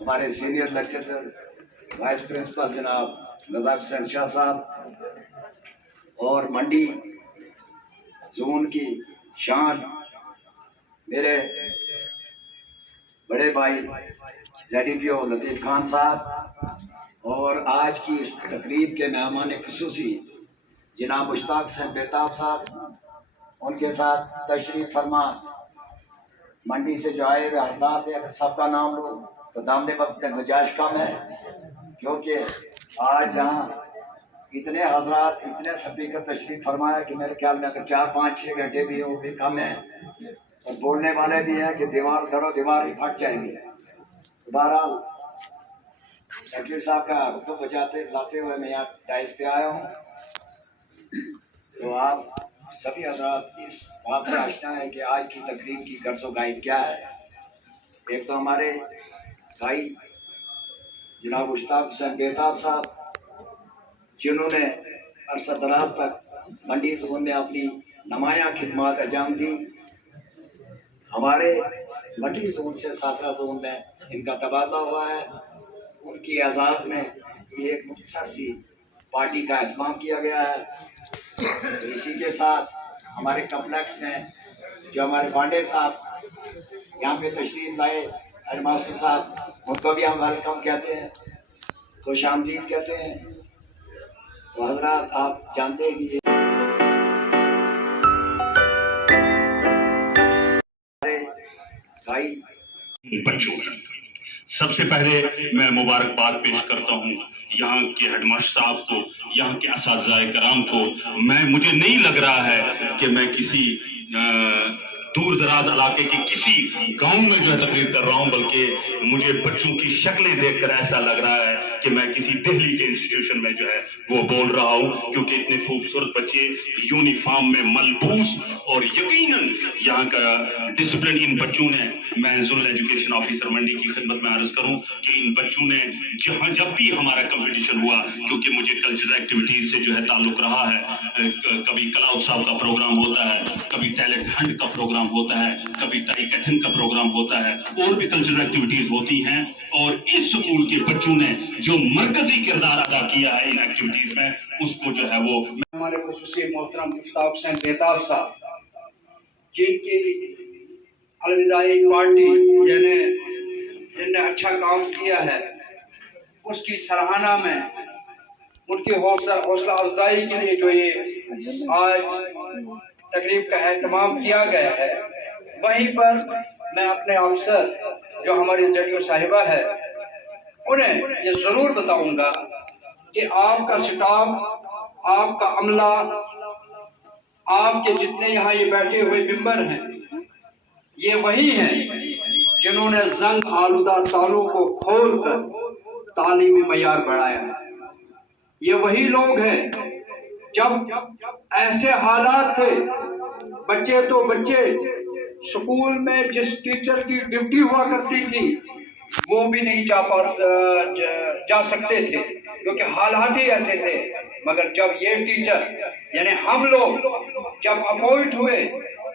हमारे senior lecturer vice principal जनाब रज़ाक हुसैन शाह साहब और मंडी जोन की शान मेरे बड़े भाई ZDPO लतीफ़ खान साहब और आज की इस तकरीब के मेहमान ख़ुसूसी जनाब मुश्ताक हुसैन बेताब साहब, उनके साथ तशरीफ़ फरमा मंडी से जो आए हुए हज़रात हैं। अगर सबका नाम लो तो दामने वक्त में गुंजाइश कम है, क्योंकि आज यहाँ इतने हज़रात इतने स्पीकर तशरीफ़ फरमाया कि मेरे ख्याल में अगर 4-5-6 घंटे भी हो भी कम है, और बोलने वाले भी हैं कि दीवार धरो दीवार ही फट जाएंगे। बहरहाल सेक्रेटरी साहब का हुक्म बजाते लाते हुए मैं यहाँ डाइस पे आया हूँ, तो आप सभी हज़रात इस बात से आशना है कि आज की तकरीब की गर्ज़ व गाइड क्या है। एक तो हमारे भाई जनाब मुश्ताक हुसैन बेताब साहब, जिन्होंने अरसा दराज तक मंडी ज़ोन में अपनी नुमायाँ खिदमत अंजाम दी। हमारे मंडी जोन से साथरा जोन में इनका तबादला हुआ है। उनकी एजाज़ में ये एक मुख्तसर सी पार्टी का एहतमाम किया गया है। तो इसी के साथ हमारे कम्प्लेक्स में जो हमारे पांडे साहब यहाँ पे तशरीफ़ लाए, हेड मास्टर साहब, उनको भी हम वेलकम कहते हैं, खुश आमदीद कहते हैं। तो हज़रात आप जानते हैं कि भाई बच्चों हैं। सबसे पहले मैं मुबारकबाद पेश करता हूँ यहाँ के हेडमास्टर साहब को, यहाँ के असातिज़ाए कराम को। मुझे नहीं लग रहा है कि मैं किसी दूर दराज इलाके के किसी गांव में जो है तकरीर कर रहा हूं, बल्कि मुझे बच्चों की शक्लें देखकर ऐसा लग रहा है कि मैं किसी दिल्ली के इंस्टीट्यूशन में जो है वो बोल रहा हूं, क्योंकि इतने खूबसूरत बच्चे यूनिफॉर्म में मलबूस और यकीनन यहाँ का डिसिप्लिन इन बच्चों ने, मैं जोनल एजुकेशन ऑफिसर मंडी की खिदमत में अर्ज करूं कि इन बच्चों ने जब भी हमारा कंपटीशन हुआ, क्योंकि मुझे कल्चरल एक्टिविटीज से जो है ताल्लुक रहा है, कभी कला उत्सव का प्रोग्राम होता है, कभी टैलेंट हंट का प्रोग्राम होता है, कभी टाइकथन का प्रोग्राम होता है, और भी कल्चरल एक्टिविटीज होती हैं। और इस स्कूल के बच्चों ने जो मरकजी किरदार अदा किया है इन एक्टिविटीज में, उसको जो है वो हमारे खुसूसी मोहतरम मुश्ताक हुसैन बेताब साहब, जिनकी अलविदाई पार्टी जिनने अच्छा काम किया है, उसकी सराहना में उनकी हौसला अफजाई के लिए जो ये आज तकरीब का एहतमाम किया गया है, वहीं पर मैं अपने अफसर जो हमारी ZDPO साहिबा है, उन्हें ये ज़रूर बताऊंगा कि आपका स्टाफ, आपका अमला, आपके जितने यहाँ ये बैठे हुए मेंबर हैं, ये वही हैं जिन्होंने जंग आलूदा तालों को खोलकर तालीमी मयार बढ़ाया है। ये वही लोग हैं जब ऐसे हालात थे, बच्चे तो बच्चे स्कूल में जिस टीचर की ड्यूटी हुआ करती थी वो भी नहीं जा सकते थे, क्योंकि हालात ही ऐसे थे। मगर जब ये टीचर यानी हम लोग जब अपॉइंट हुए,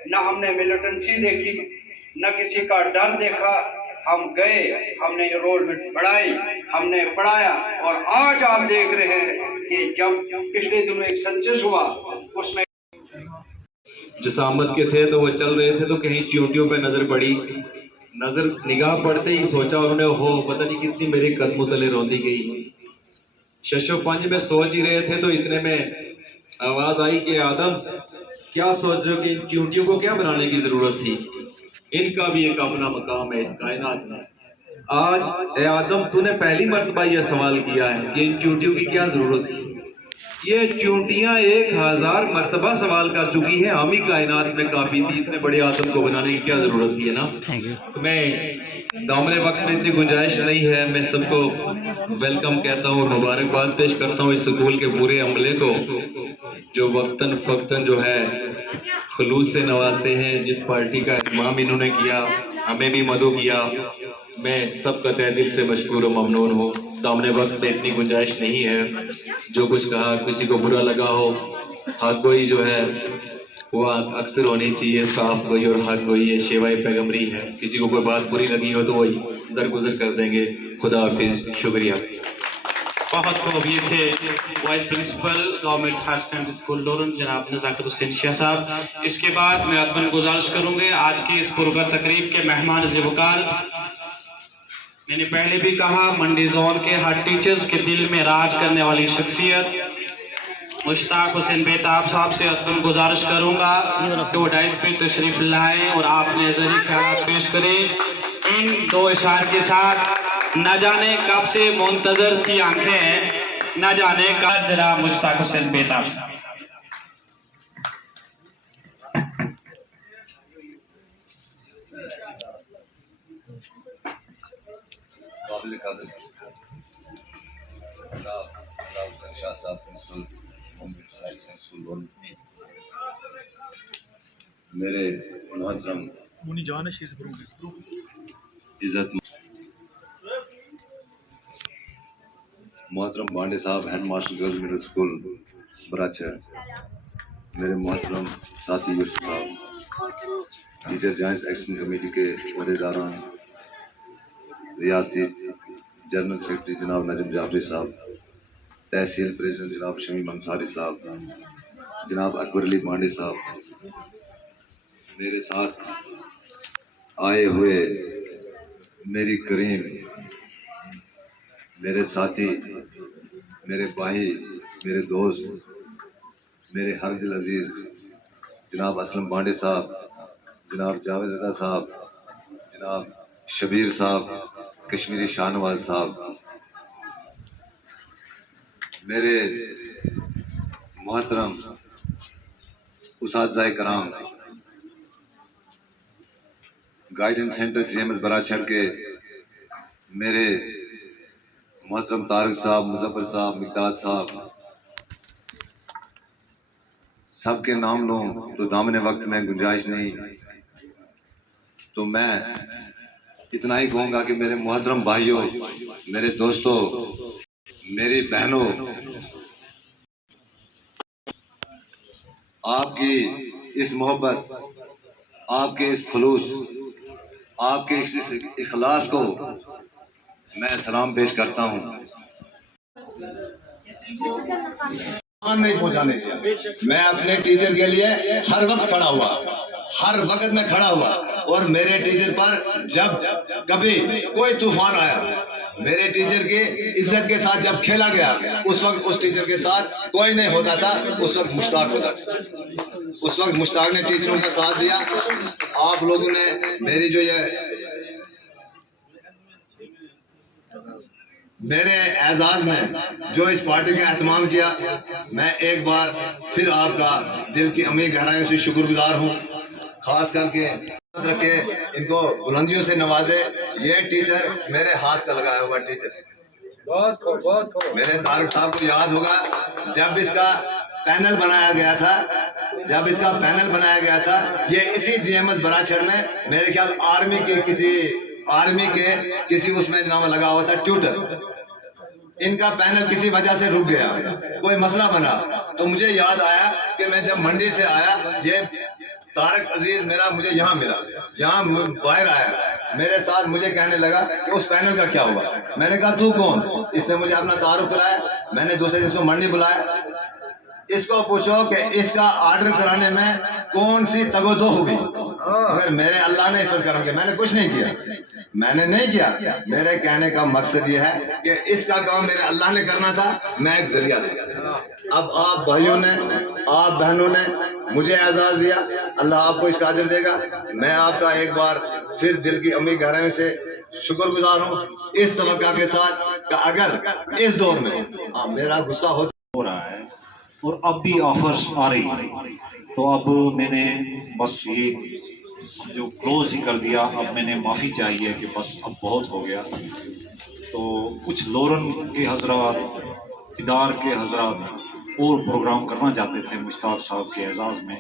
ना हमने मिलिटेंसी देखी, न किसी का डर देखा, हम गए, हमने एनरोलमेंट बढ़ाई, हमने पढ़ाया, और आज आप देख रहे हैं कि जब पिछले दिनों एक सेंसस हुआ उसमें जिसामत के थे तो वो चल रहे थे तो कहीं चींटियों पे नजर पड़ी। नजर निगाह पड़ते ही सोचा उन्होंने, हो पता नहीं कितनी मेरे कदमों तले रौंदी गई। शशो पंज में सोच ही रहे थे तो इतने में आवाज आई कि आदम, क्या सोच रहे हो कि इन चींटियों को क्या बनाने की जरूरत थी? इनका भी एक अपना मकाम है इस कायनात में। आज ए आदम, तूने पहली मर्तबा यह सवाल किया है कि इन चींटियों की क्या जरूरत थी। ये चूंटियां 1000 मर्तबा सवाल कर चुकी है, हम ही कायनात में काफी थी, इतने बड़े आदम को बनाने की क्या जरूरत थी, है ना। तो मैं दामने वक्त में इतनी गुंजाइश नहीं है, मैं सबको वेलकम कहता हूँ, मुबारकबाद पेश करता हूँ इस स्कूल के पूरे अमले को, जो वक्तन फक्तन जो है खुलूस से नवाजते हैं। जिस पार्टी का इमाम इन्होंने किया, हमें भी मदो किया, मैं सबका तहे दिल से मशकूर और ममनून हूँ। दामने वक्त में इतनी गुंजाइश नहीं है, जो कुछ कहा किसी को बुरा लगा हो, हर कोई जो है وہ آنکھ اکثر ہونی چاہیے، صاف گوئی اور حق گوئی، یہ شیوائے پیغمبری ہے. کسی کو کوئی بات بری لگی ہو تو وہی درگزر کر دیں گے. خدا حافظ، شکریہ. بہت خوب. یہ تھے vice principal government higher secondary school Loran جناب نزاکت حسین شاہ صاحب. اس کے بعد میں اپن گزارش کروں گے آج کی اس پرگت تقریب کے مہمان وقار. میں نے پہلے بھی کہا منڈی زون کے ہر ٹیچرز کے دل میں راج کرنے والی شخصیت مشتاق حسین بیتاب صاحب سے اپن گزارش کروں گا کہ وہ ڈائس پہ تشریف لائیں اور آپ نے ذہنی خیالات پیش کریں. ان دو اشعار کے ساتھ نہ جانے کب سے منتظر تھی آنکھیں، نہ جانے کا جناب مشتاق حسین بیتاب صاحب. قابل قدر جناب حسین شاہ صاحب principal government higher secondary school Loran, میرے محترم عزت محترم بانڈے صاحب head master girls middle school Bracher, میرے محترم ساتھی یوسف صاحب ٹیچر جوائنٹ ایکشن کمیٹی کے عہدیداران، ریاستی جنرل سیکرٹری جناب نجم جعفری صاحب، تحصیل پریزیڈنٹ جناب شمیم انصاری صاحب، جناب اکبر علی بانڈے صاحب، میرے ساتھ آئے ہوئے میری کریم، میرے ساتھی، میرے بھائی، میرے دوست، میرے ہر دل عزیز جناب اسلم بانڈے صاحب، جناب جاوید رضا صاحب، جناب شبیر صاحب، کشمیری شاہ نواز صاحب، میرے محترم اساتذہ کرام، guidance centre G M S Brachhar کے میرے محترم طارق صاحب، مظفر صاحب، مقداد صاحب، سب کے نام لوں تو دامن وقت میں گنجائش نہیں، تو میں اتنا ہی کہوں گا کہ میرے محترم بھائیوں، میرے دوستوں، میری بہنوں، آپ کی اس محبت، آپ کے اس خلوص، آپ کے اس اخلاص کو میں سلام پیش کرتا ہوں. نہیں پہنچانے دیا. میں اپنے ٹیچر کے لیے ہر وقت کھڑا ہوا، ہر وقت میں کھڑا ہوا، اور میرے ٹیچر پر جب کبھی کوئی طوفان آیا، میرے ٹیچر کی عزت کے ساتھ جب کھیلا گیا، اس وقت اس ٹیچر کے ساتھ کوئی نہیں ہوتا تھا، اس وقت مشتاق ہوتا تھا. اس وقت مشتاق نے ٹیچروں کا ساتھ دیا. آپ لوگوں نے میری جو یہ میرے اعزاز میں جو اس پارٹی کا اہتمام کیا، میں ایک بار پھر آپ کا دل کی عمیق گہرائیوں سے شکر گزار ہوں. خاص کر کے رکھے، ان کو بلندیوں سے نوازے. یہ ٹیچر میرے ہاتھ کا لگایا ہوا ٹیچر، میرے طارق صاحب کو یاد ہوگا جب اس کا پینل بنایا گیا تھا، یہ اسی جی ایم ایس براچھڑ میں میرے خیال آرمی کے کسی اس میں جناب لگا ہوا تھا ٹیوٹر. ان کا پینل کسی وجہ سے رک گیا، کوئی مسئلہ بنا، تو مجھے یاد آیا کہ میں جب منڈی سے آیا، یہ طارق عزیز میرا مجھے یہاں ملا، یہاں باہر آیا میرے ساتھ، مجھے کہنے لگا کہ اس پینل کا کیا ہوا. میں نے کہا تو کون؟ اس نے مجھے اپنا تعارف کرایا. میں نے دوسرے دن اس کو منڈی بلایا، اس کو پوچھو کہ اس کا آرڈر کرانے میں کون سی تگ و دو ہوگی. اگر میرے اللہ نے اس پر کرم کیا، میں نے کچھ نہیں کیا. میرے کہنے کا مقصد یہ ہے کہ اس کا کام میرے اللہ نے کرنا تھا، میں ایک ذریعہ تھا. اب آپ بھائیوں نے، آپ بہنوں نے مجھے اعزاز دیا، اللہ آپ کو اس کا اجر دے گا. میں آپ کا ایک بار پھر دل کی عمیق گہرائیوں سے شکر گزار ہوں، اس توقع کے ساتھ کہ اگر اس دور میں میرا غصہ ہو رہا ہے اور اب بھی آفرز آ رہی ہیں، تو اب میں نے بس یہ جو کلوز ہی کر دیا. اب میں نے معافی چاہیے کہ بس اب بہت ہو گیا. تو کچھ لورن کے حضرات، ادار کے حضرات اور پروگرام کرنا چاہتے تھے مشتاق صاحب کے اعزاز میں،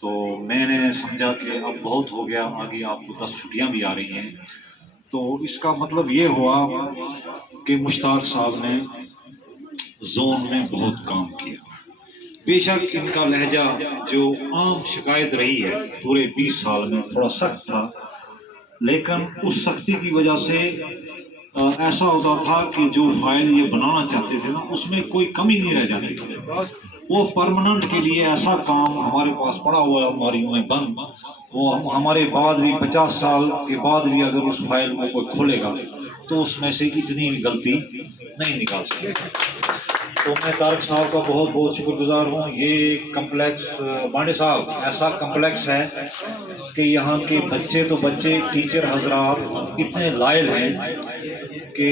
تو میں نے سمجھا کہ اب بہت ہو گیا، آگے آپ کو 10 چھٹیاں بھی آ رہی ہیں. تو اس کا مطلب یہ ہوا کہ مشتاق صاحب نے زون میں بہت کام کیا، बेशक इनका लहजा जो आम शिकायत रही है पूरे 20 साल में थोड़ा सख्त था, लेकिन उस सख्ती की वजह से ऐसा होता था कि जो फाइल ये बनाना चाहते थे ना, उसमें कोई कमी नहीं रह जाती थी। वो परमानेंट के लिए ऐसा काम हमारे पास पड़ा हुआ है हमारी में बंद, वो हमारे बाद भी 50 साल के बाद भी अगर उस फाइल को कोई खोलेगा तो उसमें से इतनी गलती नहीं निकाल सकेगा। तो मैं तारक साहब का बहुत बहुत शुक्रगुजार हूँ। ये कम्प्लेक्स बांडे साहब ऐसा कम्प्लेक्स है कि यहाँ के बच्चे तो बच्चे, टीचर हजरात इतने लायल हैं कि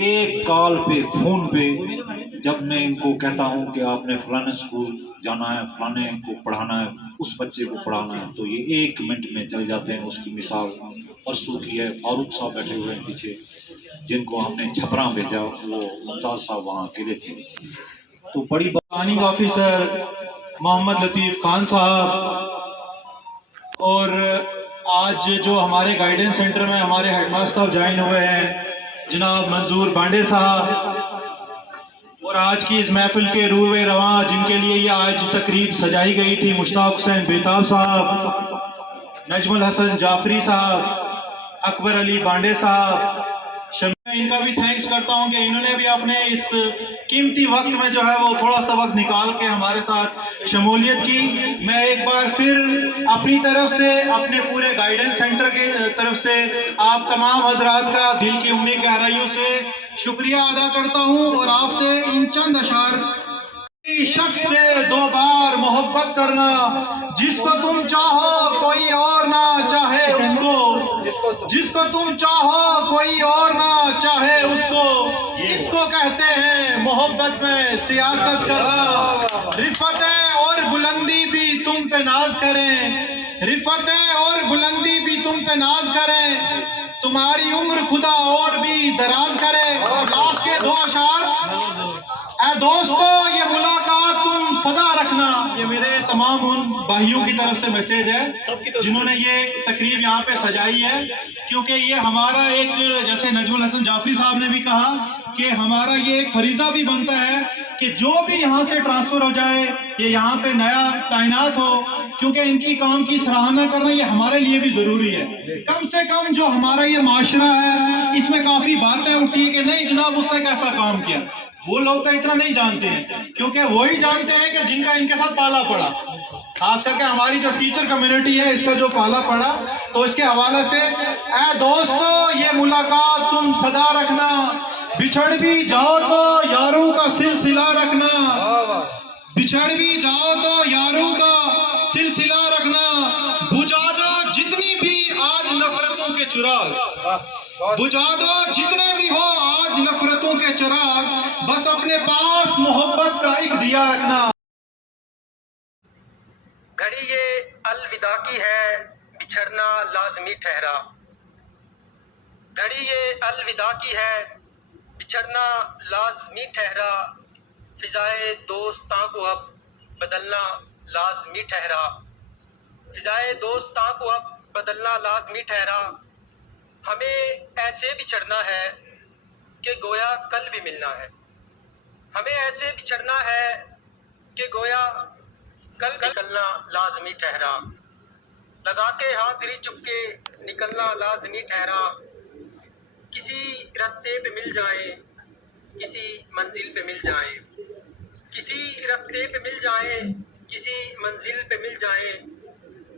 एक कॉल पे, फ़ोन पे जब मैं इनको कहता हूँ कि आपने फलाने स्कूल जाना है, फलाने को पढ़ाना है, उस बच्चे को पढ़ाना है, तो ये 1 मिनट में चले जाते हैं। उसकी मिसाल परसों की है, फारूक साहब बैठे हुए हैं पीछे, जिनको हमने छपरा भेजा, वो मुमताज़ साहब वहाँ अकेले थे। तो बड़ी प्लानिंग ऑफिसर मोहम्मद लतीफ़ खान साहब, और आज जो हमारे गाइडेंस सेंटर में हमारे हेडमास्टर साहब ज्वाइन हुए हैं जनाब मंजूर बांडे साहब, और आज की इस महफिल के रूए रवां जिनके लिए ये आज तकरीब सजाई गई थी, मुश्ताक हुसैन बेताब साहब, नजमुल हसन जाफरी साहब, अकबर अली बांडे साहब, इनका भी थैंक्स करता हूं कि इन्होंने भी अपने इस कीमती वक्त में जो है वो थोड़ा सा वक्त निकाल के हमारे साथ शमूलियत की। मैं एक बार फिर अपनी तरफ से, अपने पूरे गाइडेंस सेंटर के तरफ से आप तमाम हजरात का दिल की उम्मीद गहराइयों से शुक्रिया अदा करता हूं, और आपसे इन चंद अशार, शख्स से 2 बार मोहब्बत करना, जिसको तुम चाहो कोई और ना चाहे उसको, जिसको तुम चाहो कोई और ना चाहे उसको, इसको कहते हैं मोहब्बत में सियासत करना। रिफतें और बुलंदी भी तुम पे नाज करें, रिफतें और बुलंदी भी तुम पे नाज करें, तुम्हारी उम्र खुदा और भी दराज करे। और लास्ट के 2 अशार, ऐ दोस्तों ये मुलाकात तुम सदा रखना। ये मेरे तमाम उन भाइयों की तरफ से मैसेज है जिन्होंने ये तकरीब यहाँ पे सजाई है, क्योंकि ये हमारा एक, जैसे नजमुल हसन जाफरी साहब ने भी कहा कि हमारा ये एक फरीजा भी बनता है कि जो भी यहाँ से ट्रांसफ़र हो जाए, ये यहाँ पे नया तैनात हो, क्योंकि इनकी काम की सराहना करना ये हमारे लिए भी ज़रूरी है। कम से कम जो हमारा ये माशरा है, इसमें काफ़ी बातें उठती है कि नहीं जनाब उसने कैसा काम किया, वो लोग तो इतना नहीं जानते हैं, क्योंकि वही जानते हैं कि जिनका इनके साथ पाला पड़ा। खास करके हमारी जो टीचर कम्युनिटी है, इसका जो पाला पड़ा, तो इसके हवाले से ऐ दोस्तों ये मुलाकात तुम सदा रखना, बिछड़ भी जाओ तो यारों का सिलसिला रखना, बिछड़ भी जाओ तो यारों का सिलसिला रखना, बुझा दो जितनी भी आज नफरतों के चिराग, बुझा दो जितने भी हो आज नफरतों के चिराग, बस अपने पास मोहब्बत का एक दिया रखना। घड़ी ये अलविदा की है, बिछड़ना लाजमी ठहरा, घड़ी ये अलविदा की है, बिछड़ना लाजमी ठहरा, फिजाए दोस्तां को अब बदलना लाजमी ठहरा, फिजाए दोस्तां को अब बदलना लाजमी ठहरा। हमें ऐसे बिछड़ना है कि गोया कल भी मिलना है, हमें ऐसे बिछड़ना है कि गोया कल निकलना लाजमी ठहरा, लगा के हाजिरी चुपके निकलना लाजमी ठहरा। किसी रास्ते पे मिल जाए, किसी मंजिल पे मिल जाए, किसी रास्ते पे मिल जाए, किसी मंजिल पे मिल जाए,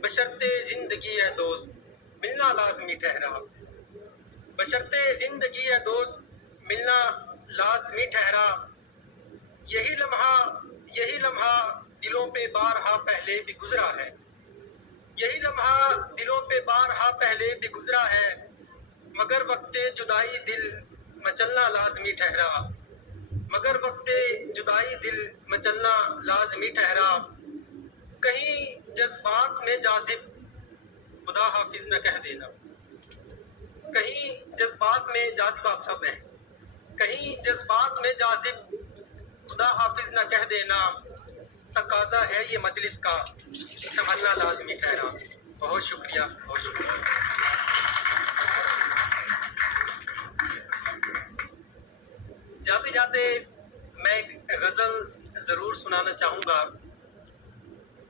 बशर्ते जिंदगी है दोस्त मिलना लाजमी ठहरा, बशर्ते जिंदगी है दोस्त मिलना लाजमी ठहरा। यही लम्हा दिलों पे बारहा पहले भी गुजरा है, यही लम्हा दिलों पे बारहा पहले भी गुजरा है, मगर वक्ते जुदाई दिल मचलना लाजमी ठहरा, मगर वक्ते जुदाई दिल मचलना लाजमी ठहरा। कहीं जज्बात में जाजिब खुदा हाफिज न कह देना, कहीं जज्बात में जाजिब, आप सब हैं, कहीं जज्बात में जाजिब खुदा हाफिज न कह देना, तकाजा है ये मजलिस का संभलना लाजमी ठहरा। बहुत शुक्रिया, बहुत शुक्रिया।